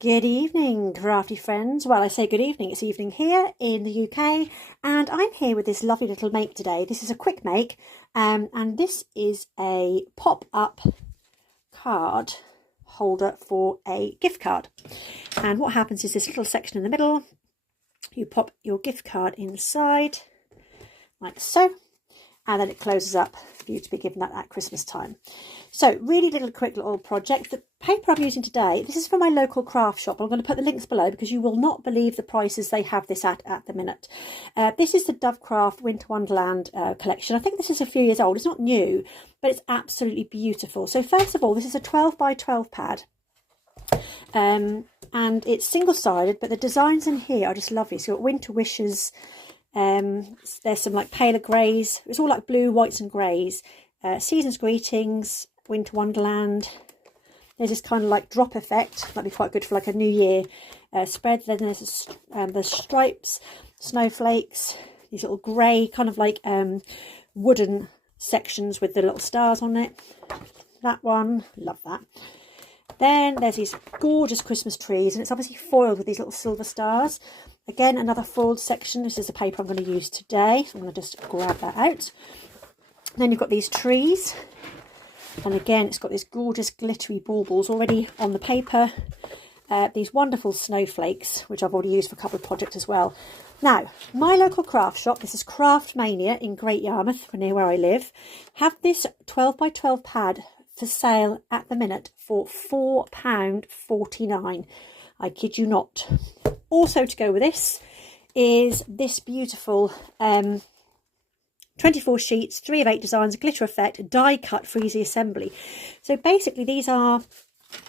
Good evening, crafty friends. Well, I say good evening, it's evening here in the UK, and I'm here with this lovely little make today. This is a quick make, and this is a pop-up card holder for a gift card. And what happens is this little section in the middle, you pop your gift card inside, like so, and then it closes up for you to be given that at Christmas time. So really quick little project. The paper I'm using today, this is from my local craft shop. I'm going to put the links below because you will not believe the prices they have this at the minute. This is the Dovecraft Winter Wonderland collection. I think this is a few years old. It's not new, but it's absolutely beautiful. So first of all, this is a 12 by 12 pad. And it's single-sided, but the designs in here are just lovely. So you've got winter wishes. There's some like paler greys. It's all like blue, whites and greys. Season's greetings, winter wonderland. There's this kind of like drop effect. That'd be quite good for like a new year spread. Then there's the stripes, snowflakes, these little grey kind of like wooden sections with the little stars on it. That one, love that. Then there's these gorgeous Christmas trees, and it's obviously foiled with these little silver stars. Again, another foiled section. This is the paper I'm going to use today. So I'm going to just grab that out. Then you've got these trees. And again, it's got these gorgeous glittery baubles already on the paper. These wonderful snowflakes, which I've already used for a couple of projects as well. Now, my local craft shop, this is Craftmania in Great Yarmouth, near where I live, have this 12 by 12 pad for sale at the minute for £4.49. I kid you not. Also to go with this is this beautiful 24 sheets, 3 of 8 designs, glitter effect, die cut for easy assembly. So basically these are,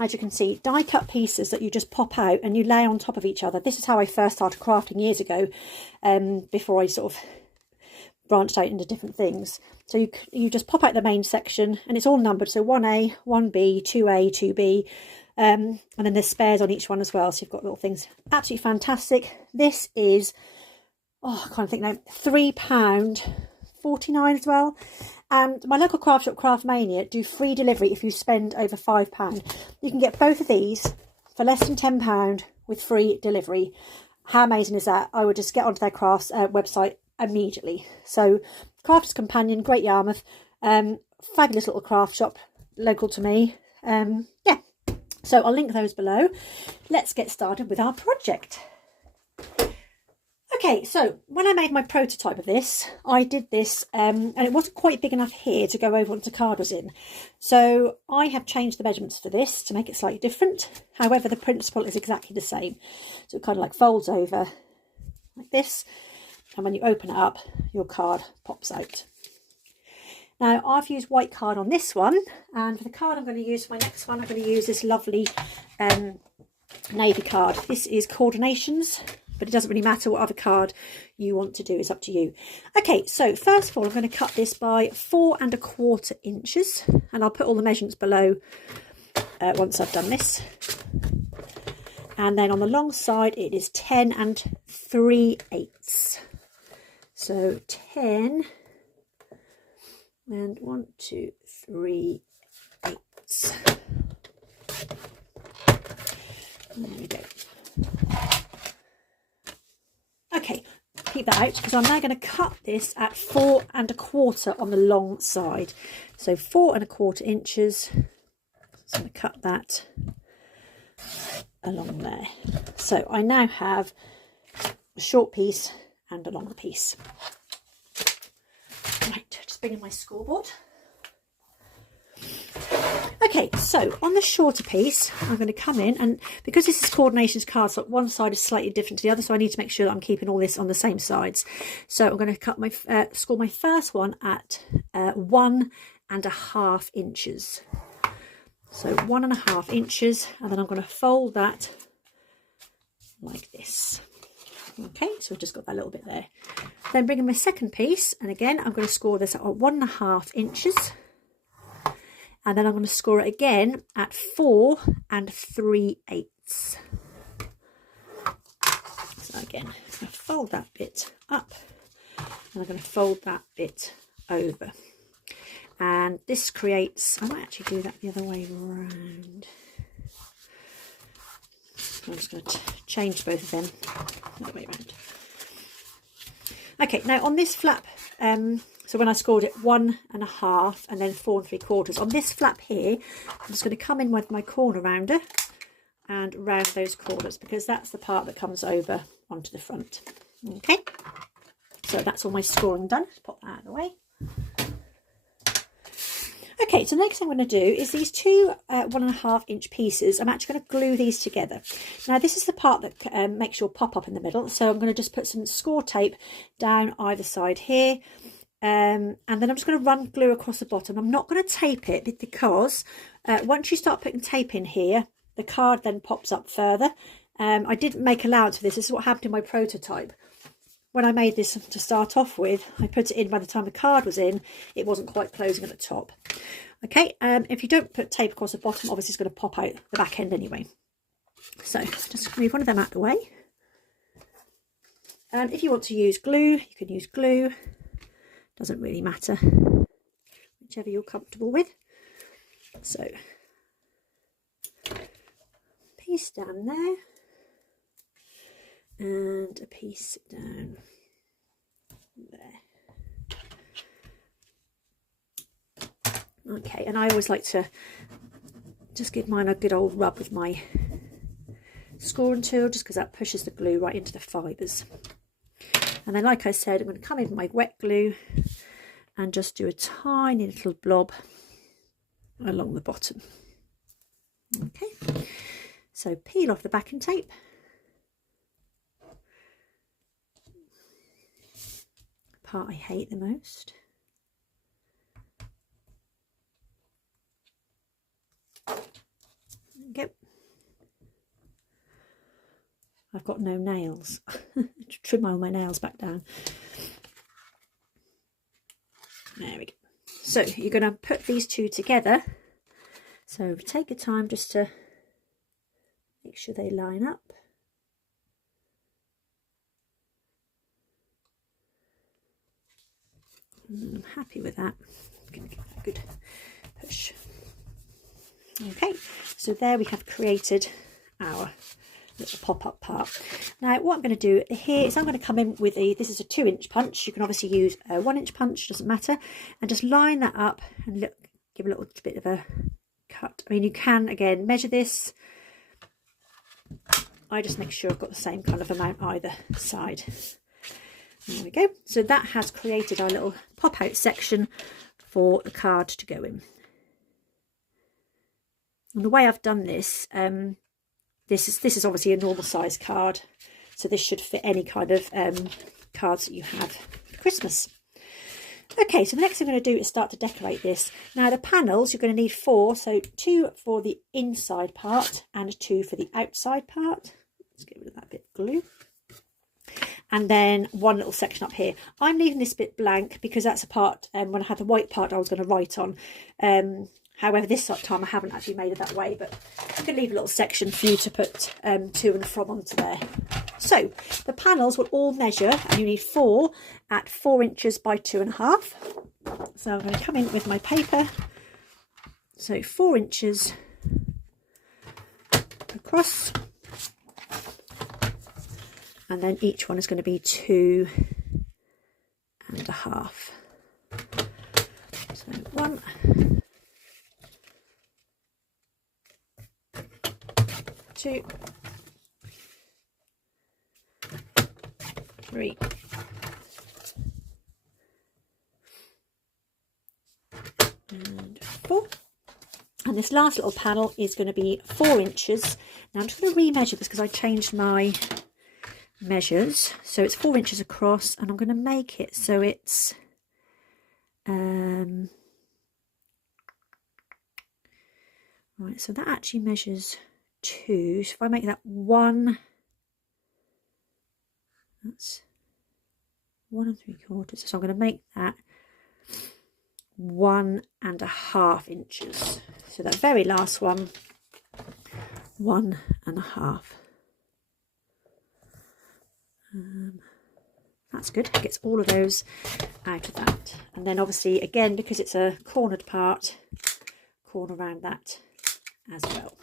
as you can see, die cut pieces that you just pop out and you lay on top of each other. This is how I first started crafting years ago, before I sort of branched out into different things. So you just pop out the main section and it's all numbered. So 1A, 1B, 2A, 2B. And then there's spares on each one as well. So you've got little things. Absolutely fantastic. This is, oh, I can't think now, £3.49 as well. And my local craft shop, Craftmania, do free delivery if you spend over £5. You can get both of these for less than £10 with free delivery. How amazing is that? I would just get onto their crafts website immediately. So Crafters Companion, Great Yarmouth, fabulous little craft shop local to me. Yeah, so I'll link those below. Let's get started with our project. Okay, so when I made my prototype of this, I did this, and it wasn't quite big enough here to go over what the card was in. So I have changed the measurements for this to make it slightly different. However, the principle is exactly the same. So it kind of like folds over like this. And when you open it up, your card pops out. Now, I've used white card on this one. And for the card I'm going to use for my next one, I'm going to use this lovely navy card. This is Coordinations, but it doesn't really matter what other card you want to do. It's up to you. Okay, so first of all, I'm going to cut this by 4 1/4 inches. And I'll put all the measurements below once I've done this. And then on the long side, it is 10 3/8. So 10 and 1, 2, 3, 8. There we go. Okay, keep that out because I'm now going to cut this at 4 1/4 on the long side. So 4 1/4 inches. So I'm going to cut that along there. So I now have a short piece and a longer piece. Right, just bring in my scoreboard. Okay, so on the shorter piece, I'm going to come in, and because this is Coordinations card, so one side is slightly different to the other, so I need to make sure that I'm keeping all this on the same sides. So I'm going to cut my score my first one at 1 1/2 inches. So 1 1/2 inches, and then I'm going to fold that like this. Okay, so we've just got that little bit there. Then bring in my second piece, and again I'm going to score this at 1 1/2 inches, and then I'm going to score it again at 4 3/8. So again, I'm going to fold that bit up, and I'm going to fold that bit over. And this creates, I might actually do that the other way around. I'm just going to change both of them the other way around. Okay, now on this flap, so when I scored it 1.5 and then 4 3/4, on this flap here, I'm just going to come in with my corner rounder and round those corners, because that's the part that comes over onto the front. Okay, so that's all my scoring done. Just pop that out of the way. Okay, so the next thing I'm going to do is these two 1.5 inch pieces. I'm actually going to glue these together. Now this is the part that makes your pop up in the middle. So I'm going to just put some score tape down either side here. And then I'm just going to run glue across the bottom. I'm not going to tape it because once you start putting tape in here, the card then pops up further. I didn't make allowance for this. This is what happened in my prototype. When I made this to start off with, I put it in by the time the card was in, it wasn't quite closing at the top. Okay, if you don't put tape across the bottom, obviously it's going to pop out the back end anyway. So just move one of them out of the way. If you want to use glue, you can use glue. Doesn't really matter, whichever you're comfortable with. So, piece down there. And a piece down there. Okay, and I always like to just give mine a good old rub with my scoring tool, just because that pushes the glue right into the fibres. And then, like I said, I'm going to come in with my wet glue and just do a tiny little blob along the bottom. Okay, so peel off the backing tape. Part I hate the most. There we go. I've got no nails. Trim all my nails back down. There we go. So you're going to put these two together. So take your time just to make sure they line up. I'm happy with that. I'm going to give that a good push. Okay, so there we have created our little pop-up part. Now what I'm going to do here is I'm going to come in with this is a 2-inch punch. You can obviously use a 1-inch punch, doesn't matter, and just line that up and look, give a little bit of a cut. I mean, you can again measure this. I just make sure I've got the same kind of amount either side. There we go. So that has created our little pop out section for the card to go in. And the way I've done this, this is obviously a normal size card, so this should fit any kind of cards that you have for Christmas. Okay, so the next thing I'm going to do is start to decorate this. Now the panels, you're going to need 4, so 2 for the inside part and 2 for the outside part. Let's get rid of that bit of glue. And then 1 little section up here. I'm leaving this bit blank because that's a part when I had the white part I was going to write on. However, this time I haven't actually made it that way, but I'm going to leave a little section for you to put to and from onto there. So the panels will all measure, and you need 4 at 4 inches by 2.5. So I'm going to come in with my paper. So 4 inches across. And then each one is going to be 2.5. So 1, 2, 3, and 4. And this last little panel is going to be 4 inches. Now I'm just going to remeasure this because I changed my measures. So it's 4 inches across, and I'm going to make it so it's right, so that actually measures 2. So if I make that 1, that's 1 3/4. So I'm going to make that 1.5 inches. So that very last one, 1.5. That's good, it gets all of those out of that. And then obviously again, because it's a cornered part, corner around that as well.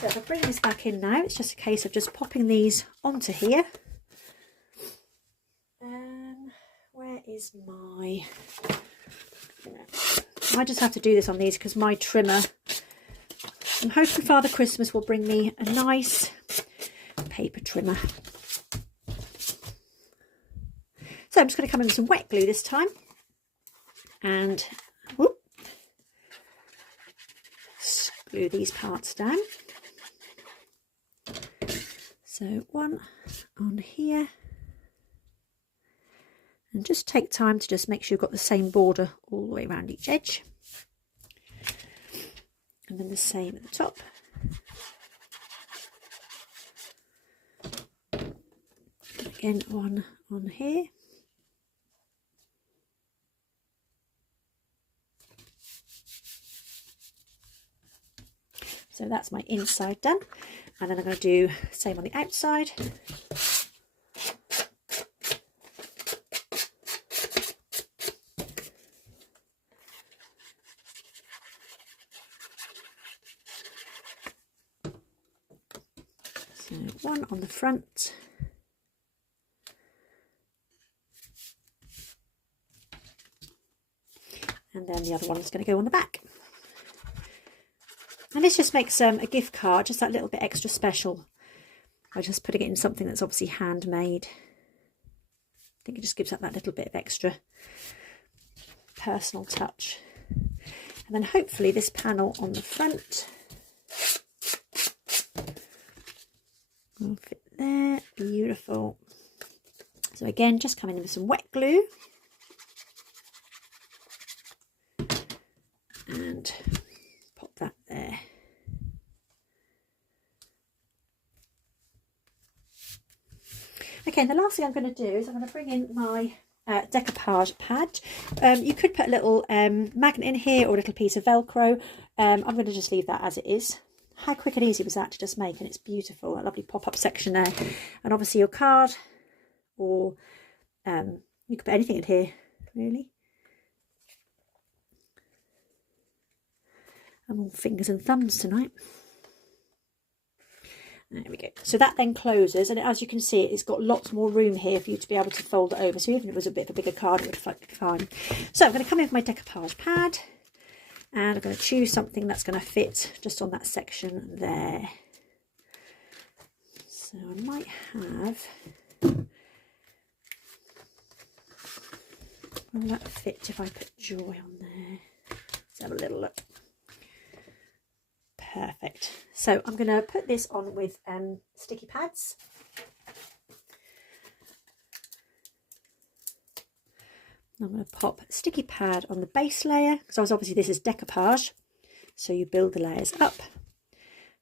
So if I bring this back in now, it's just a case of just popping these onto here. Where is my... I just have to do this on these because my trimmer, I'm hoping Father Christmas will bring me a nice paper trimmer. So I'm just going to come in with some wet glue this time and whoop, glue these parts down. So one on here, and just take time to just make sure you've got the same border all the way around each edge, and then the same at the top. Again, one on here. So that's my inside done, and then I'm going to do the same on the outside. So one on the front. And then the other one is going to go on the back. And this just makes a gift card just that little bit extra special by just putting it in something that's obviously handmade. I think it just gives that little bit of extra personal touch. And then hopefully this panel on the front will fit there. Beautiful. So again, just come in with some wet glue. And pop that there. Okay, and the last thing I'm going to do is I'm going to bring in my decoupage pad. You could put a little magnet in here or a little piece of Velcro. I'm going to just leave that as it is. How quick and easy was that to just make? And it's beautiful, that lovely pop-up section there. And obviously your card, or you could put anything in here, really. I'm all fingers and thumbs tonight. There we go. So that then closes, and as you can see, it's got lots more room here for you to be able to fold it over. So even if it was a bit of a bigger card, it would be fine. So I'm going to come in with my decoupage pad, and I'm going to choose something that's going to fit just on that section there. So I might have... Will that fit if I put Joy on there? Let's have a little look. Perfect. So I'm going to put this on with sticky pads. I'm going to pop a sticky pad on the base layer, because obviously this is decoupage, so you build the layers up.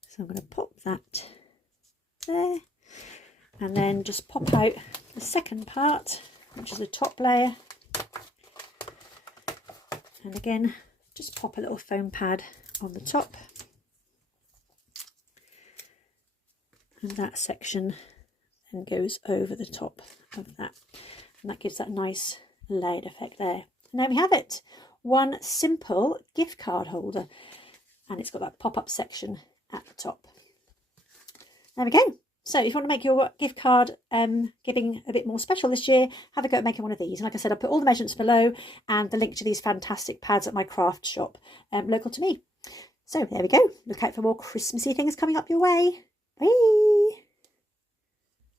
So I'm going to pop that there, and then just pop out the second part, which is the top layer. And again, just pop a little foam pad on the top. And that section then goes over the top of that. And that gives that nice layered effect there. And there we have it. One simple gift card holder. And it's got that pop-up section at the top. There we go. So if you want to make your gift card giving a bit more special this year, have a go at making one of these. And like I said, I'll put all the measurements below and the link to these fantastic pads at my craft shop local to me. So there we go. Look out for more Christmassy things coming up your way. Bye.